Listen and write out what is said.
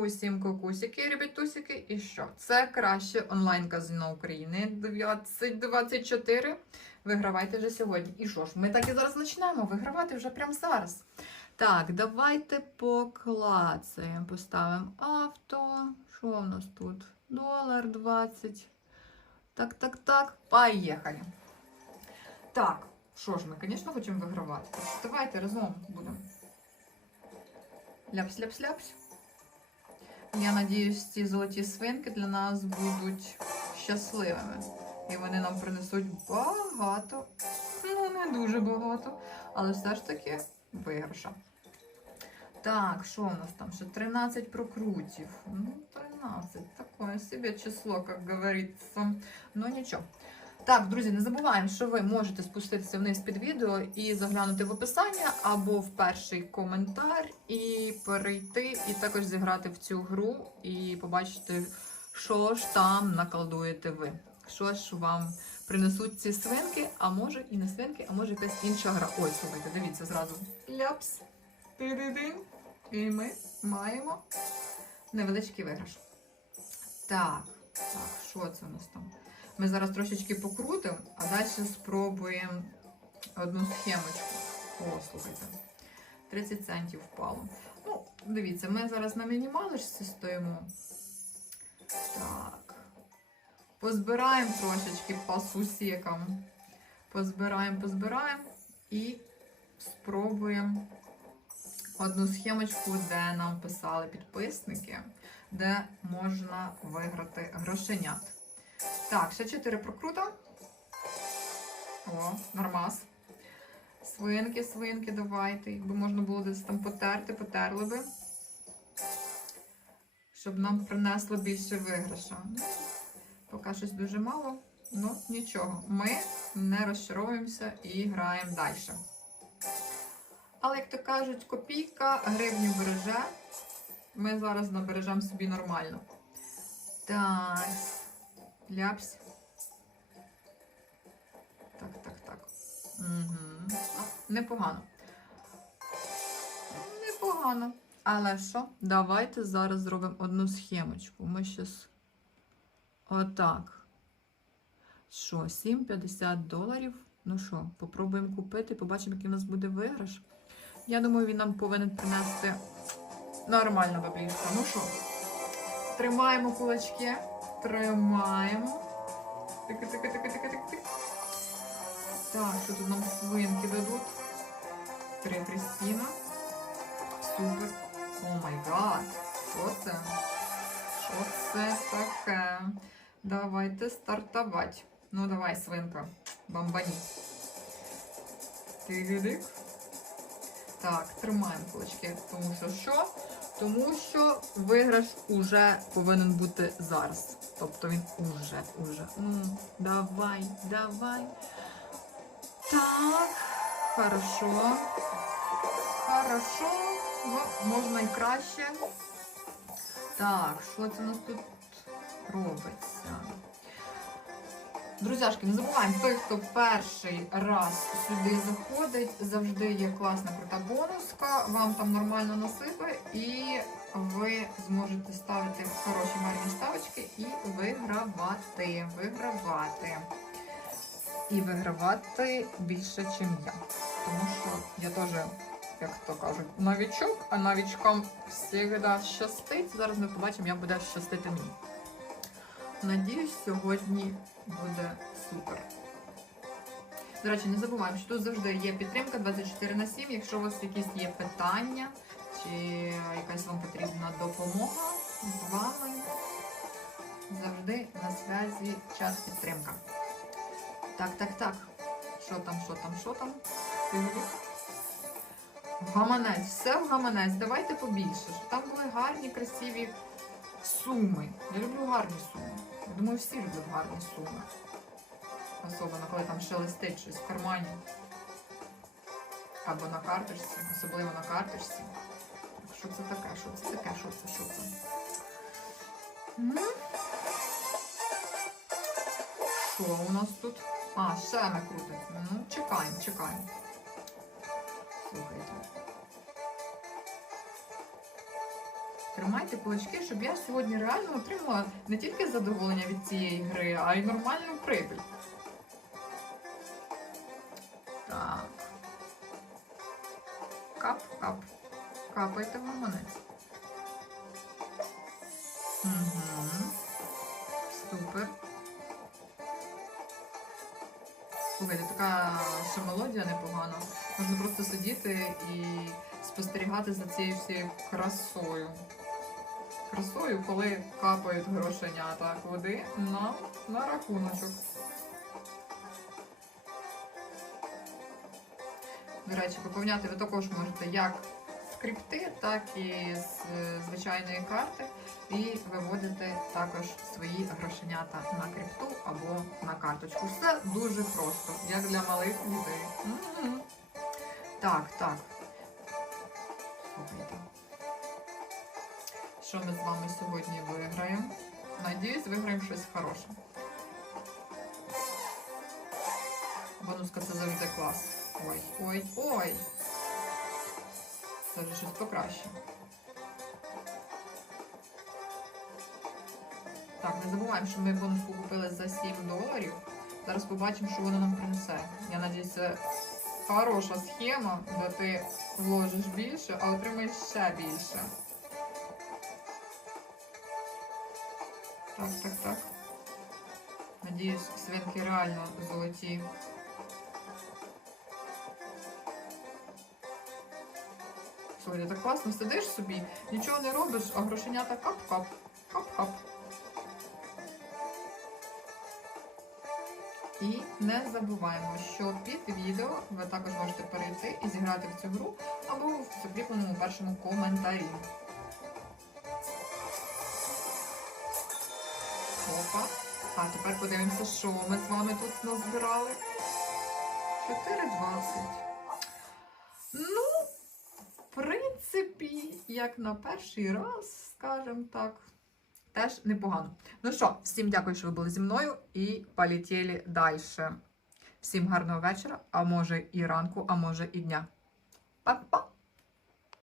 Усім кокусики, ребятусики. І що? Це краще онлайн-казино України 2024. Вигравайте вже сьогодні. І що ж, ми так і зараз почнемо вигравати вже прямо зараз. Так, давайте поклацаємо. Поставимо авто. Що в нас тут? Долар 20. Так, так, так. Поїхали. Так, що ж, ми, звісно, хочемо вигравати. Давайте разом будемо. Ляпс-ляпс-ляпс. Я надіюсь, ці золоті свинки для нас будуть щасливими. І вони нам принесуть багато, ну не дуже багато, але все ж таки виграша. Так, що у нас там? Ще 13 прокрутів. Ну, 13. Такое собі число, як говориться. Ну нічого. Так, друзі, не забуваємо, що ви можете спуститися вниз під відео і заглянути в описання або в перший коментар, і перейти, і також зіграти в цю гру, і побачити, що ж там наколдуєте ви. Що ж вам принесуть ці свинки, а може і не свинки, а може якась інша гра. Ой, слухайте, дивіться зразу. Ляпс. Ти-ди-дин. І ми маємо невеличкий виграш. Так, так, що це у нас там? Ми зараз трошечки покрутимо, а далі спробуємо одну схемочку. О, слухайте. 30 центів впало. Ну, дивіться, ми зараз на мінімалочці стоїмо. Так. Позбираємо трошечки по сусікам. Позбираємо, позбираємо і спробуємо одну схемочку, де нам писали підписники, де можна виграти грошенят. Так, ще 4 прокрута. О, нормас. Свинки, свинки, давайте. Якби можна було десь там потерти, потерли би. Щоб нам принесло більше виграша. Поки щось дуже мало, ну нічого. Ми не розчаровуємося і граємо далі. Але, як то кажуть, копійка гривню береже. Ми зараз набережемо собі нормально. Так. Ляпс. Так, так, так. Угу. Непогано. Непогано. Але що? Давайте зараз зробимо одну схемочку. Ми щас. Отак. Що, 7,50 доларів? Ну що, попробуємо купити, побачимо, який у нас буде виграш. Я думаю, він нам повинен принести нормально баблішка. Ну що, тримаємо кулачки. Тримаємо. Тики, тики, тики, тики, тики, тики. Так, що тут нам свинки дадуть? Три приспіна. Супер. О май гад. Що це? Що це таке? Давайте стартувати. Ну, давай, свинка. Бамбані. Тигидик. Так, тримаємо кулачки. Тому що що? Тому що виграш уже повинен бути зараз. Тобто він уже, уже. Ну, давай, давай. Так, хорошо. Хорошо. Ну, можна і краще. Так, що це у нас тут робиться? Друзяшки, не забуваємо, той, хто перший раз сюди заходить, завжди є класна крута бонуска, вам там нормально насипе, і ви зможете ставити хороші гарні ставочки і вигравати. Вигравати. І вигравати більше, ніж я. Тому що я теж, як то кажуть, новічок, а новічкам завжди щастить. Зараз ми побачимо, як буде щастити мені. Надіюсь, сьогодні буде супер. До речі, не забуваємо, що тут завжди є підтримка 24 на 7. Якщо у вас якісь є питання, чи якась вам потрібна допомога з вами, завжди на зв'язі час підтримка. Так, так, так. Що там, що там, що там? Гаманець, все в гаманець. Давайте побільше. Щоб там були гарні, красиві суми. Я люблю гарні суми. Я думаю, всі люблять гарні суми. Особливо, коли там шелестить щось в кармані. Або на карточці, особливо на карточці. Що це таке? Що це таке? Що це? Що це? М? Що у нас тут? А, ще ми крутимо. Ну, чекаємо, чекаємо. Слухайте. Тримайте кулачки, щоб я сьогодні реально отримала не тільки задоволення від цієї гри, а й нормальну прибіль. Так. Кап, кап. Капайте гаманець. Угу. Супер. Слухайте, така ще мелодія непогана. Можна просто сидіти і спостерігати за цією всією красою. Красою, коли капають грошенята води на, на рахуночок. До речі, поповняти ви також можете як скрипти, так і з е, звичайної карти. І виводити також свої грошенята на крипту або на карточку. Все дуже просто, як для малих дітей. Так, так. Слухайте. Що ми з вами сьогодні виграємо? Надіюсь, виграємо щось хороше. Бонуска це завжди клас. Ой, ой, ой. Це вже щось покраще. Так, не забуваємо, що ми бонуску купили за 7 доларів. Зараз побачимо, що воно нам принесе. Я надіюсь, це хороша схема, де ти вложиш більше, а отримаєш ще більше. Так, так, так. Надіюсь, свинки реально золоті. Слухай, так класно сидиш собі, нічого не робиш, а грошенята кап-кап, кап-кап. І не забуваємо, що під відео ви також можете перейти і зіграти в цю гру або в закріпленому першому коментарі. Опа. А тепер подивимося, що ми з вами тут назбирали. 4,20. Ну, в принципі, як на перший раз, скажімо так, теж непогано. Ну що, всім дякую, що ви були зі мною і полетіли далі. Всім гарного вечора, а може і ранку, а може і дня. Па-па!